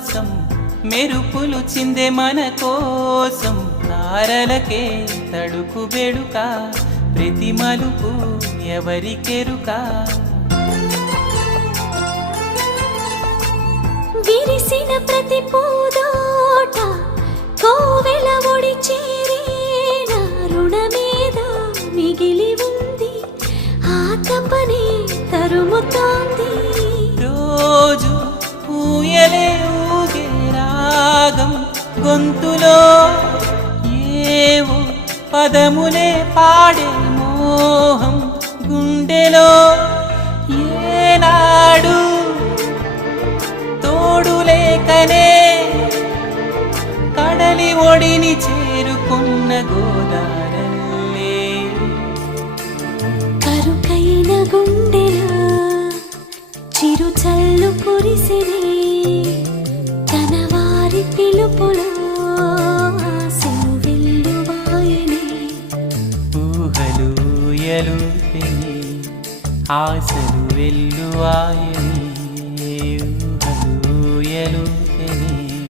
ఉల్లాసం మెరుపులు చిందే మన కోసం తారలకే తడుకు బెడుక ప్రతి మలుపు ఎవరికెరుక విరిసిన ప్రతి పూదోట కోవెల ఒడి చేరేన రుణమేద మిగిలి ఉంది ఆ తపనే తరుముతోంది రోజు ఊయలే ఊగే రాగం గొంతులో ఏవో పదములే పాడే మోహం గుండెలో ఏనాడు తోడులేకనే కడలి ఒడిని చేరుకున్న గోదారల్లే కరుకైన గుండెలా చిరు చల్లు కురిసినే తన వారి పిలుపులో ఆశలు వెల్లువాయనే ఊహలు ఎలుపెని ఆశలు వెల్లువాయని